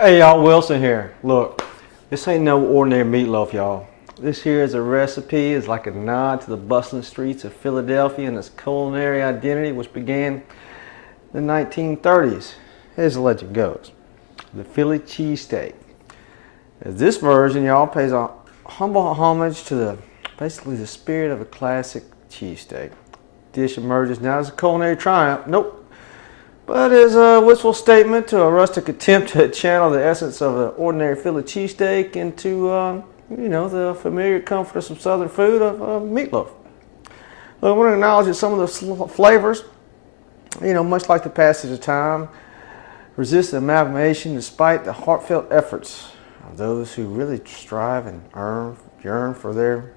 Hey y'all, Wilson here. Look, this ain't no ordinary meatloaf, y'all. This here is a recipe. It's like a nod to the bustling streets of Philadelphia and its culinary identity, which began in the 1930s. As the legend goes, the Philly cheesesteak. This version, y'all, pays a humble homage to basically the spirit of a classic cheesesteak. Dish emerges not as a culinary triumph, nope, but as a wistful statement to a rustic attempt to channel the essence of an ordinary Philly cheesesteak into, the familiar comfort of some southern food of meatloaf. I want to acknowledge that some of the flavors, much like the passage of time, resist amalgamation despite the heartfelt efforts of those who really strive and yearn for their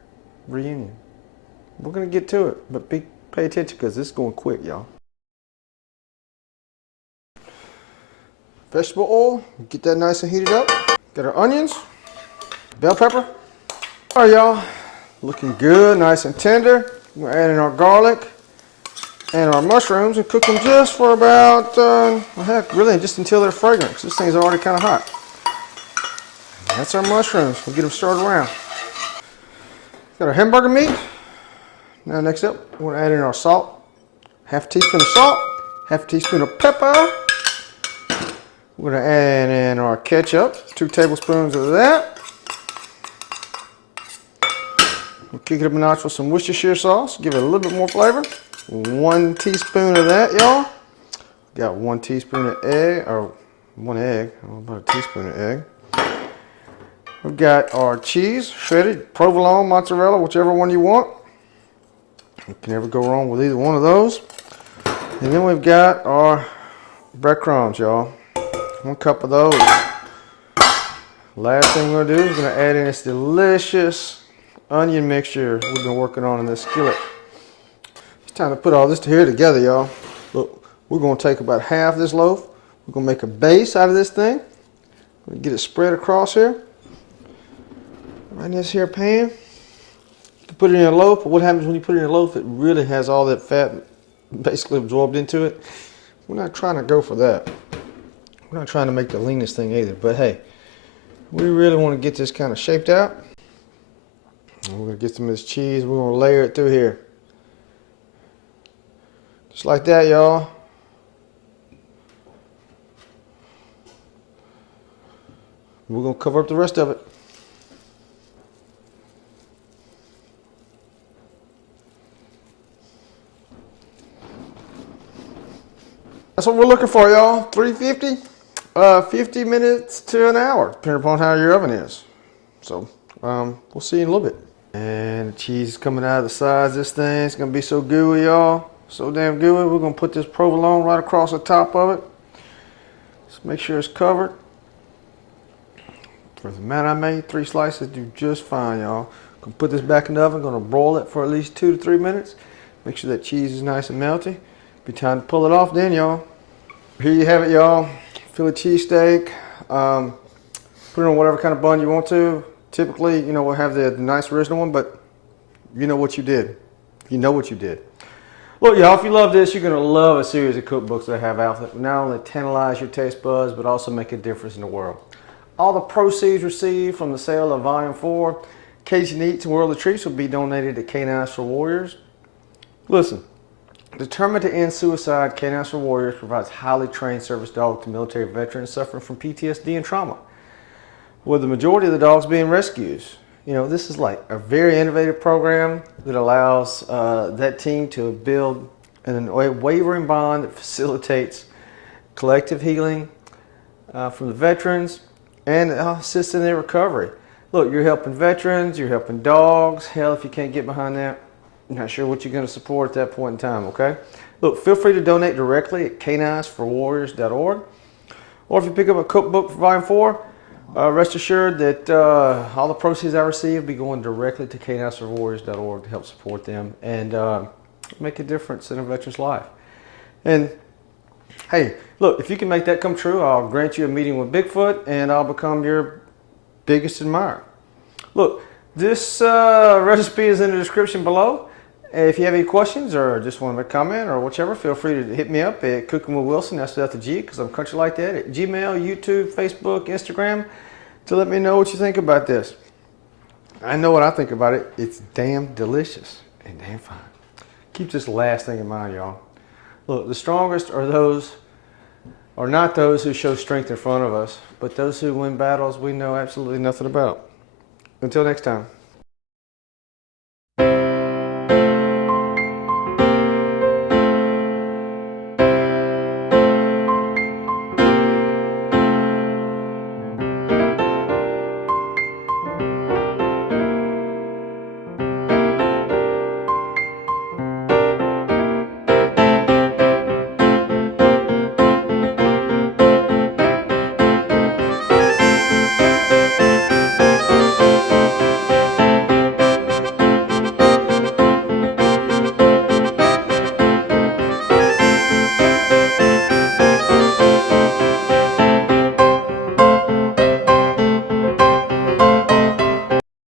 reunion. We're going to get to it, but pay attention because this is going quick, y'all. Vegetable oil, get that nice and heated up. Got our onions, bell pepper. All right, y'all, looking good, nice and tender. We're gonna add in our garlic and our mushrooms and cook them just for about, really just until they're fragrant, because this thing's already kind of hot. That's our mushrooms. We'll get them stirred around. Got our hamburger meat. Now next up, we're gonna add in our salt. Half a teaspoon of salt, half a teaspoon of pepper. We're going to add in our ketchup, 2 tablespoons of that. We'll kick it up a notch with some Worcestershire sauce, give it a little bit more flavor. 1 teaspoon of that, y'all. Got 1 teaspoon of egg, or 1 egg, I don't know about a teaspoon of egg. We've got our cheese, shredded, provolone, mozzarella, whichever one you want. You can never go wrong with either one of those. And then we've got our breadcrumbs, y'all. 1 cup of those. Last thing we're gonna do is we're gonna add in this delicious onion mixture we've been working on in this skillet. It's time to put all this here together, y'all. Look, we're gonna take about half this loaf. We're gonna make a base out of this thing. We're gonna get it spread across here. Right in this here pan. You can put it in a loaf, but what happens when you put it in a loaf, it really has all that fat basically absorbed into it. We're not trying to go for that. We're not trying to make the leanest thing either, but hey, we really want to get this kind of shaped out. And we're going to get some of this cheese. We're going to layer it through here. Just like that, y'all. We're going to cover up the rest of it. That's what we're looking for, y'all. 350. 50 minutes to an hour, depending upon how your oven is. So we'll see you in a little bit. And the cheese is coming out of the sides of this thing. It's gonna be so gooey, y'all. So damn gooey. We're gonna put this provolone right across the top of it. Just make sure it's covered. For the amount I made, 3 slices do just fine, y'all. Gonna put this back in the oven. Gonna broil it for at least 2 to 3 minutes. Make sure that cheese is nice and melty. Be time to pull it off then, y'all. Here you have it, y'all. Philly cheesesteak. Put it on whatever kind of bun you want to. Typically, we'll have the nice original one, but you know what you did. You know what you did. Look, y'all, if you love this, you're going to love a series of cookbooks that I have out that not only tantalize your taste buds, but also make a difference in the world. All the proceeds received from the sale of Volume 4, Cajun Eats and World of Treats, will be donated to Canines for Warriors. Listen. Determined to end suicide, Canines for Warriors provides highly trained service dogs to military veterans suffering from PTSD and trauma, with the majority of the dogs being rescues. This is like a very innovative program that allows that team to build an unwavering bond that facilitates collective healing from the veterans and assists in their recovery. Look, you're helping veterans, you're helping dogs. Hell, if you can't get behind that, I'm not sure what you're going to support at that point in time, okay? Look, feel free to donate directly at caninesforwarriors.org. Or if you pick up a cookbook for Volume 4, rest assured that all the proceeds I receive will be going directly to caninesforwarriors.org to help support them and make a difference in a veteran's life. And hey, look, if you can make that come true, I'll grant you a meeting with Bigfoot and I'll become your biggest admirer. Look, this recipe is in the description below. If you have any questions or just want to comment or whichever, feel free to hit me up at Cooking with Wilson, that's without the G because I'm country like that, at Gmail, YouTube, Facebook, Instagram, to let me know what you think about this. I know what I think about it. It's damn delicious and damn fine. Keep this last thing in mind, y'all. Look, the strongest are not those who show strength in front of us, but those who win battles we know absolutely nothing about. Until next time.